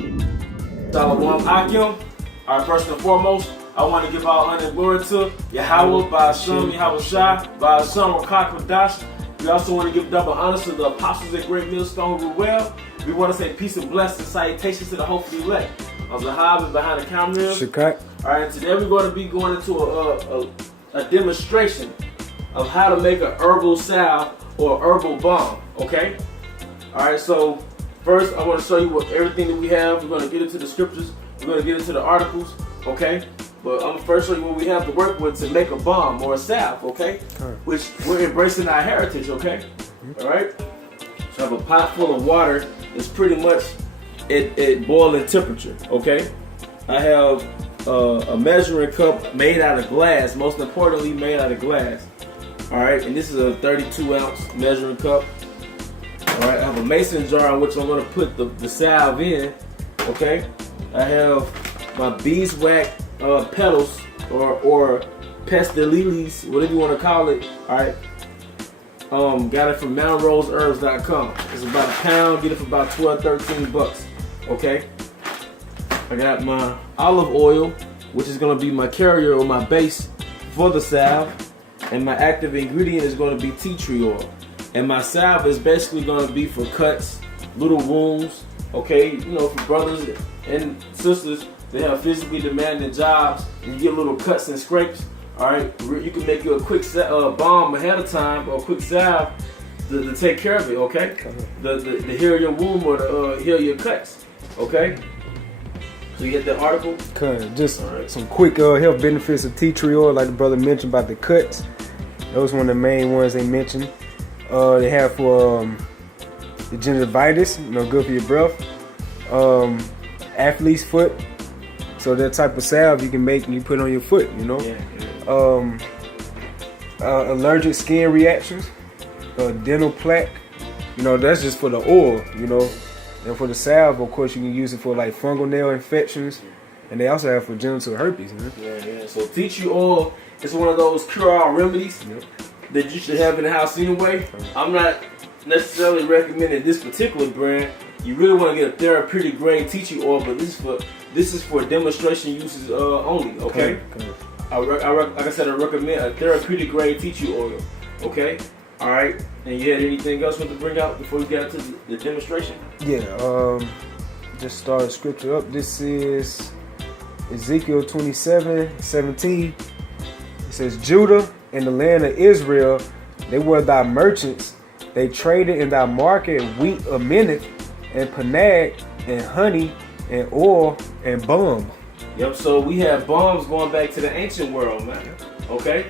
Shalom Akim. Alright, first and foremost, I want to give all honor and glory to Yahawah, bahasham, Yahawashi, bahasham, Rakak. We also want to give double honors to the apostles at Great Millstone who well. We want to say peace and blessings, salutations to the hopefully elect. I'm Yahawah behind the camera. Alright, today we're going to be going into a demonstration of how to make an herbal salve or herbal balm. Okay? Alright, so first I want to show you everything that we have. We're going to get into the scriptures. We're going to get into the articles. Okay? But I'm going to first show you what we have to work with to make a balm or a salve. Okay? Which we're embracing our heritage. Okay? Alright? So I have a pot full of water. It's pretty much at boiling temperature. Okay? I have a measuring cup made out of glass. Most importantly, made out of glass. Alright? And this is a 32-ounce measuring cup. Alright, I have a mason jar in which I'm going to put the salve in. Okay, I have my beeswax petals or pestililis, whatever you want to call it. Alright, got it from MountRoseHerbs.com. It's about a pound. Get it for about 12-13 bucks. Okay, I got my olive oil, which is going to be my carrier or my base for the salve, and my active ingredient is going to be tea tree oil. And my salve is basically going to be for cuts, little wounds, okay? You know, for brothers and sisters that have physically demanding jobs and you get little cuts and scrapes, all right? You can make you a quick balm ahead of time or a quick salve to take care of it, okay? To heal your wound or to heal your cuts, okay? So you get the article? Just some quick health benefits of tea tree oil, like the brother mentioned about the cuts. Those one of the main ones they mentioned. They have for the gingivitis, you know, good for your breath. Athlete's foot, so that type of salve you can make and you put on your foot, you know. Allergic skin reactions, dental plaque, you know, that's just for the oil, you know. And for the salve, of course, you can use it for like fungal nail infections, and they also have for genital herpes. Yeah. So tea tree oil is one of those cure-all remedies. That you should have in the house anyway. I'm not necessarily recommending this particular brand. You really want to get a therapeutic grade tea tree oil, but this is for demonstration uses only. Okay. Like I said, I recommend a therapeutic grade tea tree oil. Okay. All right. And you had anything else you want to bring out before we get into the demonstration? Yeah. Just start the scripture up. This is Ezekiel 27:17. It says, Judah in the land of Israel, they were thy merchants. They traded in thy market wheat a minute, and panag, and honey, and oil, and balm. Yep. So we have balms going back to the ancient world, man. Okay.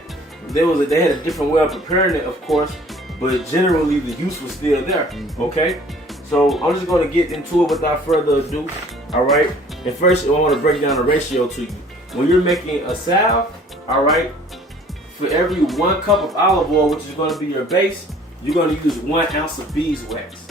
They had a different way of preparing it, of course, but generally the use was still there. Okay. So I'm just going to get into it without further ado. All right. And first, I want to break down the ratio to you. When you're making a salve, all right, for every 1 cup of olive oil, which is going to be your base, you're going to use 1 ounce of beeswax.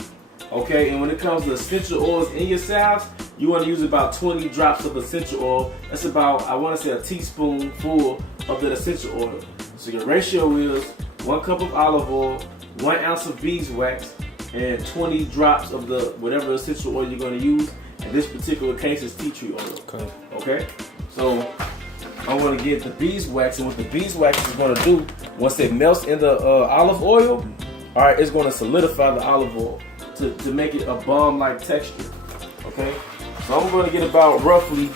Okay, and when it comes to essential oils in your salves, you want to use about 20 drops of essential oil. That's about, I want to say, a teaspoonful of the essential oil. So your ratio is 1 cup of olive oil, 1 ounce of beeswax, and 20 drops of the whatever essential oil you're going to use. In this particular case, it's tea tree oil. Okay, so I want to get the beeswax, and what the beeswax is going to do, once it melts in the olive oil, all right, it's going to solidify the olive oil to make it a balm-like texture. Okay, so I'm going to get about roughly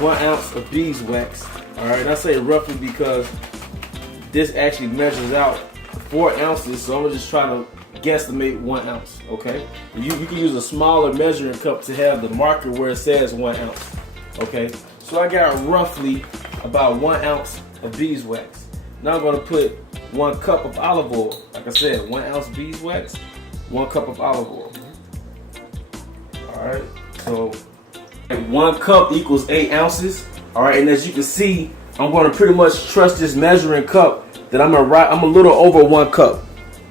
1 ounce of beeswax. All right, I say roughly because this actually measures out 4 ounces, so I'm going to just try to guesstimate 1 ounce. Okay, you can use a smaller measuring cup to have the marker where it says 1 ounce. Okay. So I got roughly about 1 ounce of beeswax. Now I'm going to put 1 cup of olive oil. Like I said, 1 ounce beeswax, 1 cup of olive oil. Alright, so 1 cup equals 8 ounces. Alright, and as you can see, I'm going to pretty much trust this measuring cup that I'm a little over 1 cup.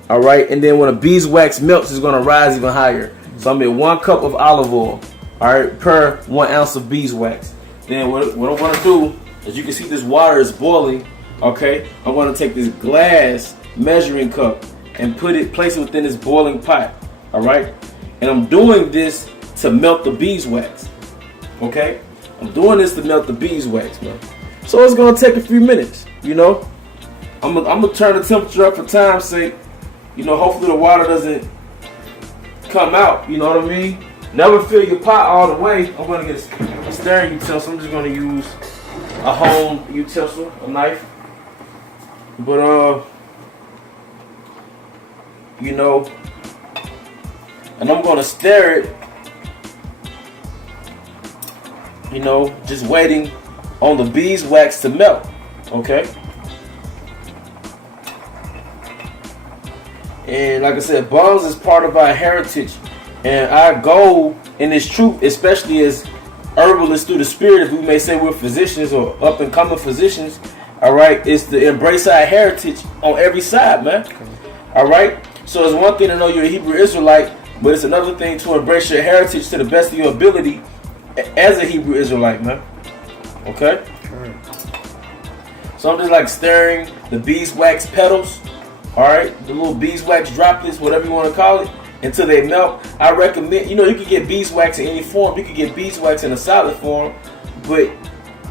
Alright, and then when the beeswax melts, it's going to rise even higher. So I'm at 1 cup of olive oil, alright, per 1 ounce of beeswax. Then what I'm going to do, as you can see, this water is boiling. Okay, I'm going to take this glass measuring cup and place it within this boiling pot. All right, and I'm doing this to melt the beeswax. Okay, I'm doing this to melt the beeswax, man. So it's gonna take a few minutes, you know. I'm gonna turn the temperature up for time's sake. You know, hopefully the water doesn't come out. You know what I mean? Never fill your pot all the way. I'm gonna get a stirring utensil. I'm just gonna use a home utensil, a knife. But you know, and I'm gonna stir it. You know, just waiting on the beeswax to melt. Okay. And like I said, bonds is part of our heritage, and our goal in this truth, especially as herbalists through the spirit, if we may say we're physicians or up and coming physicians, all right, is to embrace our heritage on every side, man. All right. So it's one thing to know you're a Hebrew Israelite, but it's another thing to embrace your heritage to the best of your ability as a Hebrew Israelite, man. Okay. So I'm just like stirring the beeswax petals. All right, the little beeswax droplets, whatever you want to call it, until they melt. I recommend, you know, you can get beeswax in any form. You can get beeswax in a solid form, but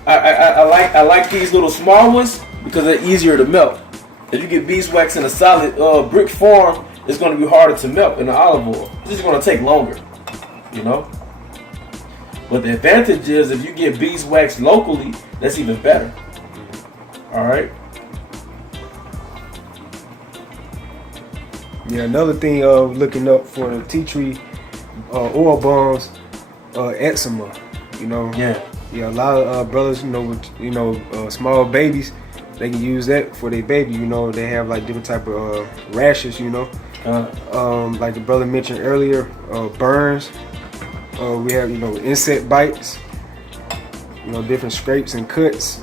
I like these little small ones because they're easier to melt. If you get beeswax in a solid brick form, it's going to be harder to melt in the olive oil. It's just going to take longer, you know. But the advantage is if you get beeswax locally, that's even better. All right. Yeah, another thing of looking up for the tea tree oil bombs, eczema. You know, yeah, a lot of brothers, with small babies, they can use that for their baby. You know, they have like different type of rashes. You know, like the brother mentioned earlier, burns. We have insect bites. Different scrapes and cuts,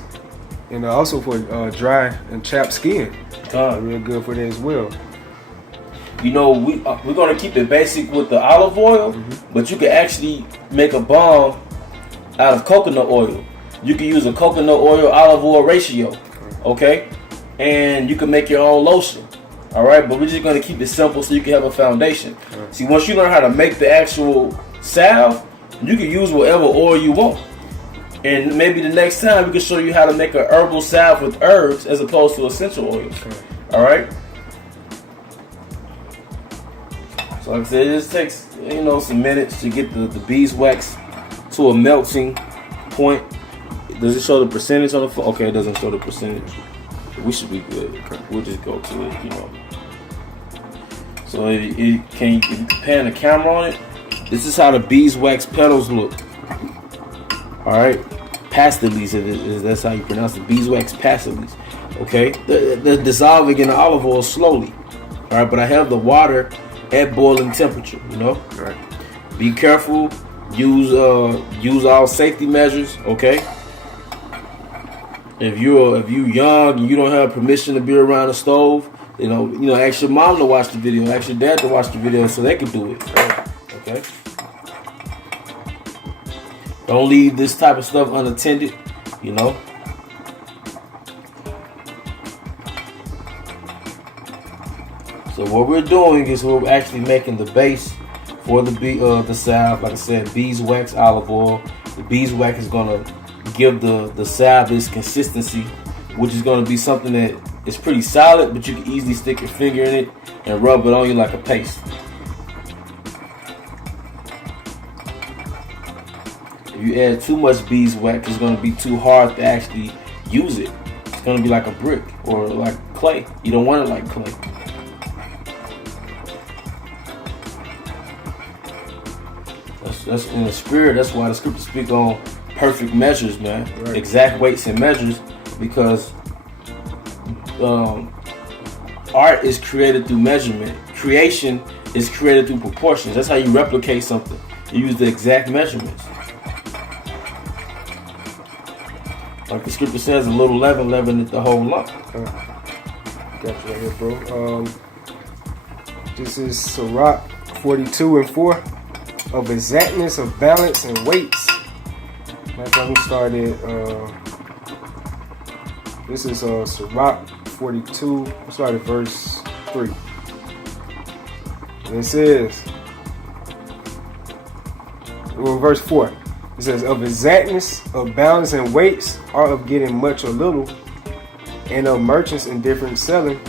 and also for dry and chapped skin. Real good for that as well. You know, we're gonna keep it basic with the olive oil, but you can actually make a balm out of coconut oil. You can use a coconut oil olive oil ratio, okay? And you can make your own lotion, all right? But we're just gonna keep it simple so you can have a foundation. See, once you learn how to make the actual salve, you can use whatever oil you want. And maybe the next time we can show you how to make a herbal salve with herbs as opposed to essential oils, all right? So like I said, it just takes, some minutes to get the beeswax to a melting point. Does it show the percentage on the phone? Okay, it doesn't show the percentage. We should be good. We'll just go to it, So can you pan the camera on it? This is how the beeswax petals look. All right, pastils, that's how you pronounce it. Beeswax pastils. Okay, they're dissolving in the olive oil slowly. All right, but I have the water at boiling temperature, Right. Be careful. Use all safety measures, okay? If you're young and you don't have permission to be around the stove, ask your mom to watch the video, ask your dad to watch the video so they can do it. Okay? Don't leave this type of stuff unattended, So what we're doing is we're actually making the base for the salve. Like I said, beeswax olive oil. The beeswax is gonna give the salve this consistency, which is gonna be something that is pretty solid, but you can easily stick your finger in it and rub it on you like a paste. If you add too much beeswax, it's gonna be too hard to actually use it. It's gonna be like a brick or like clay. You don't want it like clay. That's in the spirit. That's why the scriptures speak on perfect measures, man. Right. Exact weights and measures, because art is created through measurement. Creation is created through proportions. That's how you replicate something. You use the exact measurements. Like the scripture says, a little leaven leaveneth the whole lump. Got you right here, bro. This is Sirach 42:4. Of exactness of balance and weights. That's how we started. This is Sirach 42. We started verse 3. And it says, Well, verse 4. It says, of exactness, of balance and weights, are of getting much or little, and of merchants and different selling.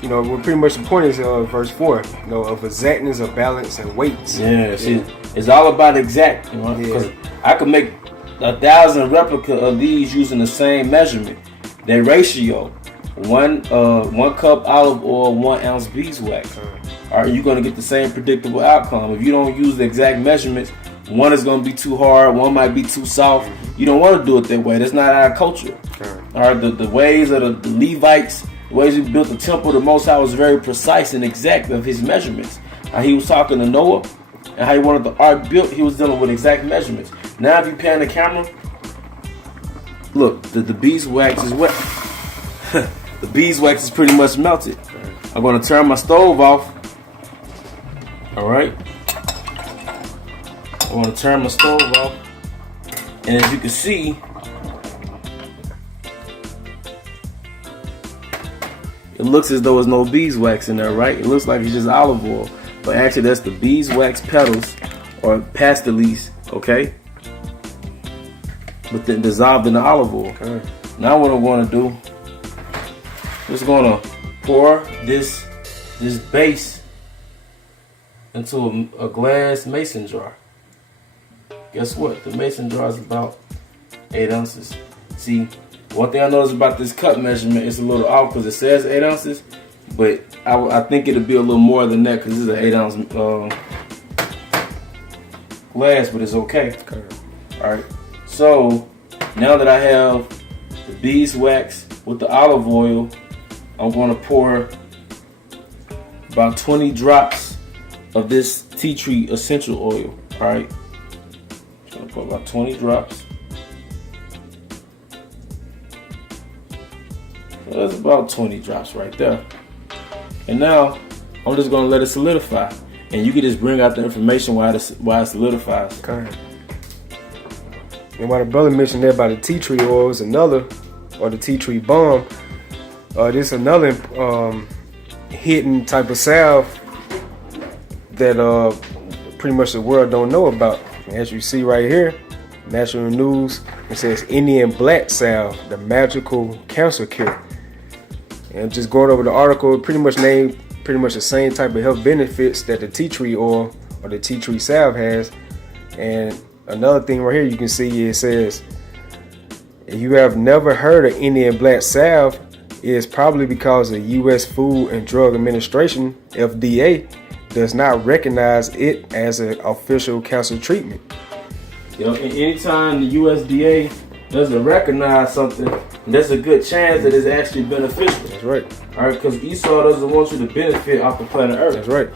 You know, well, pretty much the point is verse 4. You know, of exactness, of balance and weights. Yeah, see, it's all about exact. You know, because I could make 1,000 replica of these using the same measurement. Their ratio: one cup olive oil, 1 ounce beeswax. Are you going to get the same predictable outcome? If you don't use the exact measurements, one is going to be too hard, one might be too soft. You don't want to do it that way. That's not our culture. All right, the ways of the Levites, the ways we built the temple, the Most High was very precise and exact of his measurements. How he was talking to Noah and how he wanted the ark built, he was dealing with exact measurements. Now if you pan the camera, look, the beeswax is wet. The beeswax is pretty much melted. I'm going to turn my stove off. All right. I want to turn my stove off, and as you can see, it looks as though there's no beeswax in there, right? It looks like it's just olive oil, but actually that's the beeswax petals or pastils, okay? But then dissolved in the olive oil. Okay. Now what I'm going to do, I'm just going to pour this base into a glass mason jar. Guess what? The mason jar is about 8 ounces. See, one thing I noticed about this cup measurement is a little off because it says 8 ounces, but I think it'll be a little more than that because this is an 8 ounce glass, but it's okay. All right. So now that I have the beeswax with the olive oil, I'm going to pour about 20 drops of this tea tree essential oil. All right. I'm going to put about 20 drops. So that's about 20 drops right there. And now I'm just going to let it solidify. And you can just bring out the information why it solidifies. Okay. And while the brother mentioned there about the tea tree oil is another, or the tea tree balm, this another hidden type of salve that pretty much the world don't know about. As you see right here, National News, it says Indian black salve, the magical cancer cure. And just going over the article, it pretty much named pretty much the same type of health benefits that the tea tree oil or the tea tree salve has. And another thing right here you can see, it says, if you have never heard of Indian black salve, it is probably because the U.S. Food and Drug Administration, FDA, does not recognize it as an official cancer treatment. And anytime the USDA doesn't recognize something, there's a good chance that it's actually beneficial. That's right. All right, because Esau doesn't want you to benefit off the planet Earth. That's right.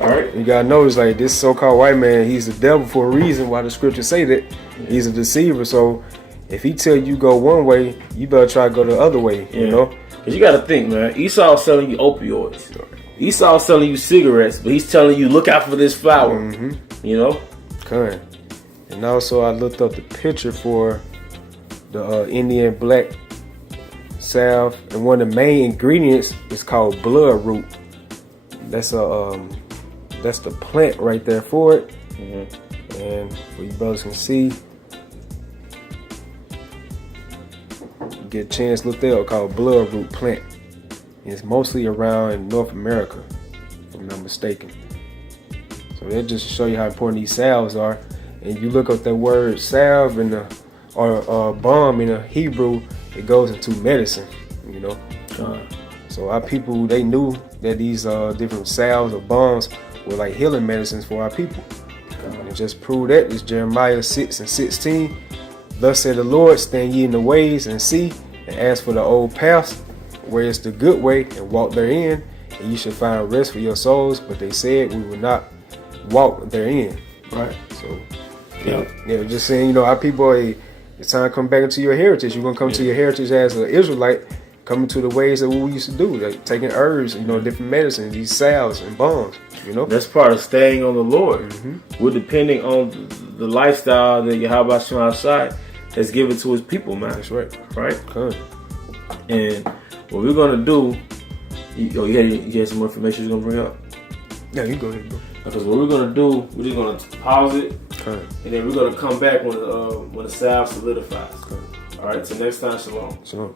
All right. You gotta know, it's like this so-called white man, he's the devil for a reason. Why the scriptures say that he's a deceiver. So if he tell you go one way, you better try to go the other way. You know, because you got to think, man. Esau's selling you opioids. Esau's selling you cigarettes, but he's telling you look out for this flower. You know. Okay. And also, I looked up the picture for the Indian black salve, and one of the main ingredients is called blood root. That's the plant right there for it. And for you brothers can see, get a chance, look there, called blood root plant. And it's mostly around in North America, if I'm not mistaken. So that just to show you how important these salves are. And you look up that word salve or balm in the Hebrew, it goes into medicine, you know. So our people, they knew that these different salves or balms were like healing medicines for our people. And just prove that is Jeremiah 6:16. Thus said the Lord, stand ye in the ways and see, and ask for the old paths, where is the good way, and walk therein, and you shall find rest for your souls. But they said we will not walk therein. Right. So just saying, you know, our people, it's time to come back into your heritage. You're gonna come to your heritage as an Israelite, coming to the ways that we used to do, like taking herbs, you know, different medicines, these salves and balms. You know, that's part of staying on the Lord. We're depending on the lifestyle that Yahawashi has given to his people, man. That's right. Right. Okay. And what we're gonna do, you had some more information you're gonna bring up? Yeah, you go ahead, bro. Because what we're gonna do, we're just gonna pause it. Okay. And then we're gonna come back when the salve solidifies. Okay. All right. Till next time. Shalom. Shalom.